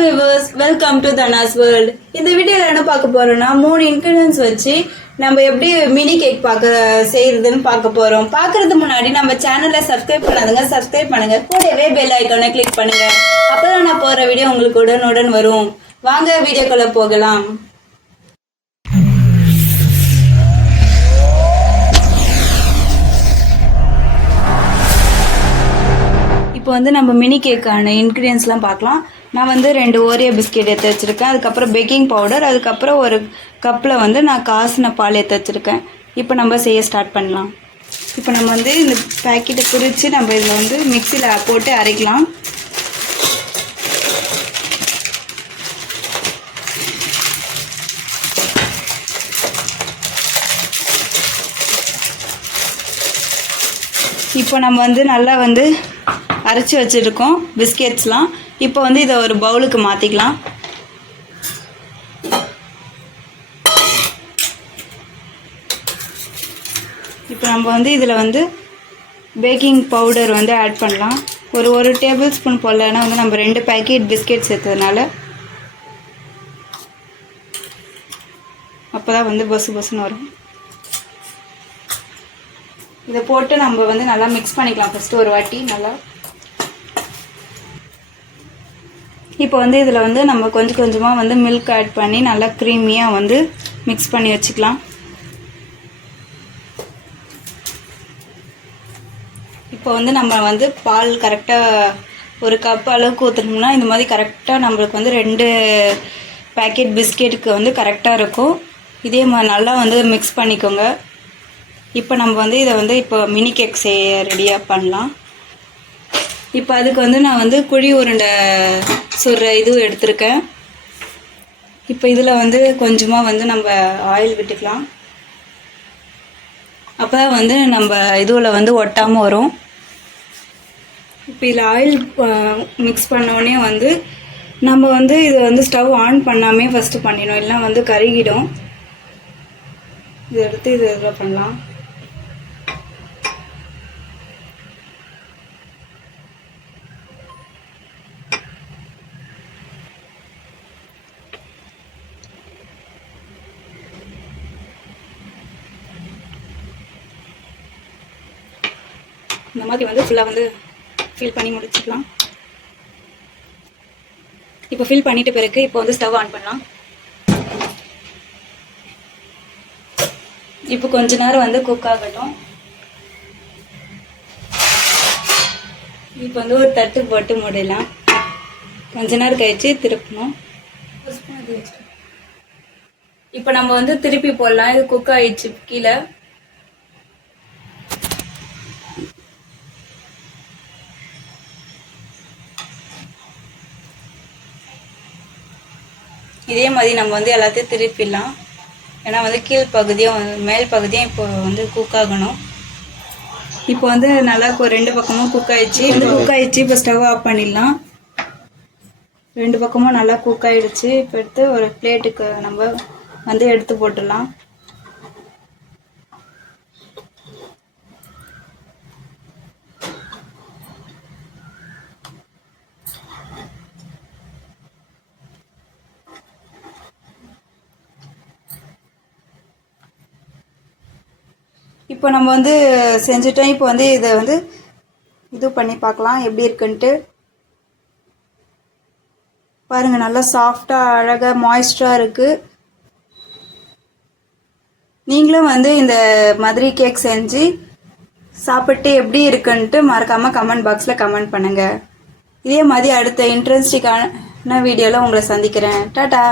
Viewers, welcome to Dhana's world. இந்த வீடியோவில் என்ன பார்க்க போறோம்னா 3 இன்கிரிடியன்ஸ் வச்சு நம்ம எப்படி மினி கேக் செய்யறதுன்னு பார்க்க போறோம். பார்க்கறதுக்கு முன்னாடி நம்ம சேனலை சப்ஸ்கிரைப் பண்ணாதுங்க, சப்ஸ்கிரைப் பண்ணுங்க. கூடவே பெல் ஐக்கானை கிளிக் பண்ணுங்க. அப்பதான் நான் போற வீடியோ உங்களுக்கு உடனுடன் வரும். வாங்க வீடியோக்குள்ள போகலாம். இப்போ வந்து நம்ம மினி கேக்கான இன்க்ரீடியன்ஸ்லாம் பார்க்கலாம். நான் வந்து 2 ஓரியோ பிஸ்கெட் எடுத்து வச்சுருக்கேன். அதுக்கப்புறம் பேக்கிங் பவுடர், அதுக்கப்புறம் ஒரு கப்பில் வந்து நான் காசின பால் எடுத்து வச்சுருக்கேன். இப்போ நம்ம செய்ய ஸ்டார்ட் பண்ணலாம். இப்போ நம்ம வந்து இந்த பேக்கெட்டை பிரித்து நம்ம இதில் வந்து மிக்சியில் போட்டு அரைக்கலாம். இப்போ நம்ம வந்து நல்லா வந்து அரைச்சி வச்சுருக்கோம் பிஸ்கெட்ஸ்லாம். இப்போ வந்து இதை ஒரு பவுலுக்கு மாற்றிக்கலாம். இப்போ நம்ம வந்து இதில் வந்து பேக்கிங் பவுடர் வந்து ஆட் பண்ணலாம். ஒரு டேபிள் ஸ்பூன் போல். ஏன்னா வந்து நம்ம 2 பேக்கெட் பிஸ்கெட் சேர்த்ததுனால அப்போ தான் வந்து பொசு பொசுன்னு வரும். இதை போட்டு நம்ம வந்து நல்லா மிக்ஸ் பண்ணிக்கலாம் ஃபஸ்ட்டு ஒரு வாட்டி நல்லா. இப்போ வந்து இதில் வந்து நம்ம கொஞ்சம் கொஞ்சமாக வந்து மில்க் ஆட் பண்ணி நல்லா க்ரீமியாக வந்து மிக்ஸ் பண்ணி வச்சுக்கலாம். இப்போ வந்து நம்ம வந்து பால் கரெக்டாக ஒரு கப் அளவுக்கு ஊற்றுனோம்னா இந்த மாதிரி கரெக்டாக நம்மளுக்கு வந்து 2 பேக்கெட் பிஸ்கெட்டுக்கு வந்து கரெக்டாக இருக்கும். இதே மாதிரி நல்லா வந்து மிக்ஸ் பண்ணிக்கோங்க. இப்போ நம்ம வந்து இதை வந்து இப்போ மினி கேக் செய்ய ரெடியாக பண்ணலாம். இப்போ அதுக்கு வந்து நான் வந்து குழி உருண்டை சுடுற இதுவும் எடுத்திருக்கேன். இப்போ இதில் வந்து கொஞ்சமாக வந்து நம்ம ஆயில் விட்டுக்கலாம். அப்போ தான் வந்து நம்ம இதுவில் வந்து ஒட்டாமல் வரும். இப்போ இதில் ஆயில் மிக்ஸ் பண்ணோடனே வந்து நம்ம வந்து இதை வந்து ஸ்டவ் ஆன் பண்ணாமே ஃபஸ்ட்டு பண்ணிடணும், இல்லைனா வந்து கருகிடும். இதை எடுத்து இதில் பண்ணலாம். இந்த மாதிரி வந்து ஃபுல்லாக வந்து ஃபில் பண்ணி முடிச்சுக்கலாம். இப்போ ஃபில் பண்ணிட்ட பிறகு இப்போ வந்து ஸ்டவ் ஆன் பண்ணலாம். இப்போ கொஞ்ச நேரம் வந்து குக் ஆகட்டும். இப்போ வந்து ஒரு தட்டு போட்டு மூடலாம். கொஞ்ச நேரம் கழிச்சு திருப்பணும். இப்போ நம்ம வந்து திருப்பி போடலாம். இது குக் ஆயிடுச்சு கீழே. இதே மாதிரி நம்ம வந்து எல்லாத்தையும் திருப்பிடலாம். ஏன்னா வந்து கீழ் பகுதியும் மேல் பகுதியும் இப்போ வந்து குக் ஆகணும். இப்போ வந்து நல்லா 2 பக்கமும் குக் ஆயிடுச்சு. இப்போ ஸ்டவ் ஆஃப் பண்ணிடலாம். 2 பக்கமும் நல்லா குக் ஆயிடுச்சு. இப்போ எடுத்து ஒரு பிளேட்டுக்கு நம்ம வந்து எடுத்து போட்டுடலாம். இப்போ நம்ம வந்து செஞ்சுட்டோம். இப்போ வந்து இதை வந்து இது பண்ணி பார்க்கலாம் எப்படி இருக்குன்ட்டு. பாருங்கள், நல்லா சாஃப்டாக அழகாக மாய்ஸ்டராக இருக்குது. நீங்களும் வந்து இந்த மாதிரி கேக் செஞ்சு சாப்பிட்டு எப்படி இருக்குன்ட்டு மறக்காமல் கமெண்ட் பாக்ஸில் கமெண்ட் பண்ணுங்கள். இதே மாதிரி அடுத்த இன்ட்ரெஸ்டிங்கான வீடியோவில் உங்களை சந்திக்கிறேன். டாடா.